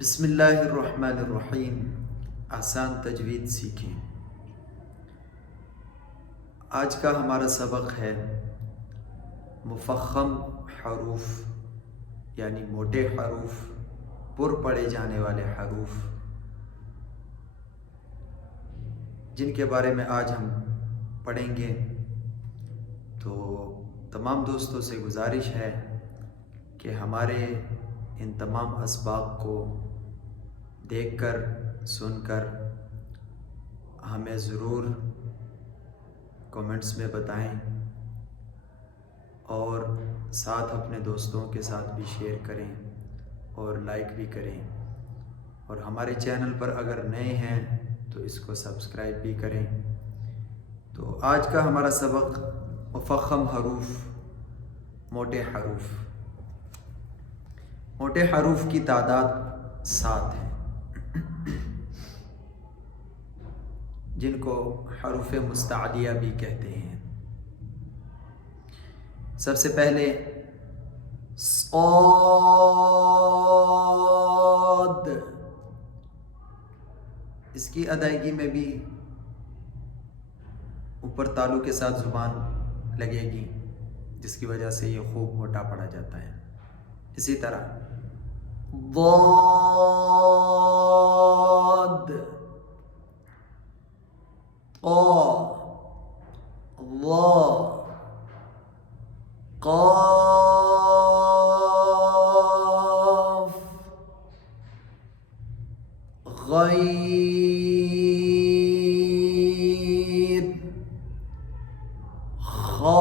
بسم اللہ الرحمن الرحیم۔ آسان تجوید سیکھیں۔ آج کا ہمارا سبق ہے مفخم حروف، یعنی موٹے حروف، پر پڑھے جانے والے حروف، جن کے بارے میں آج ہم پڑھیں گے۔ تو تمام دوستوں سے گزارش ہے کہ ہمارے ان تمام اسباق کو دیکھ کر سن کر ہمیں ضرور کمنٹس میں بتائیں، اور ساتھ اپنے دوستوں کے ساتھ بھی شیئر کریں اور لائک بھی کریں، اور ہمارے چینل پر اگر نئے ہیں تو اس کو سبسکرائب بھی کریں۔ تو آج کا ہمارا سبق مفخم حروف، موٹے حروف۔ موٹے حروف کی تعداد 7 ہے، جن کو حروف مستعلیہ بھی کہتے ہیں۔ سب سے پہلے صاد، اس کی ادائیگی میں بھی اوپر تالو کے ساتھ زبان لگے گی، جس کی وجہ سے یہ خوب موٹا پڑا جاتا ہے۔ اسی طرح ضاد، طا، ظا، قاف، غین، خا۔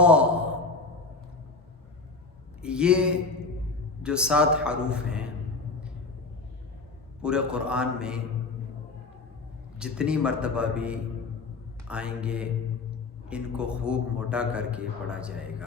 یہ جو 7 حروف ہیں، پورے قرآن میں جتنی مرتبہ بھی آئیں گے ان کو خوب موٹا کر کے پڑھا جائے گا۔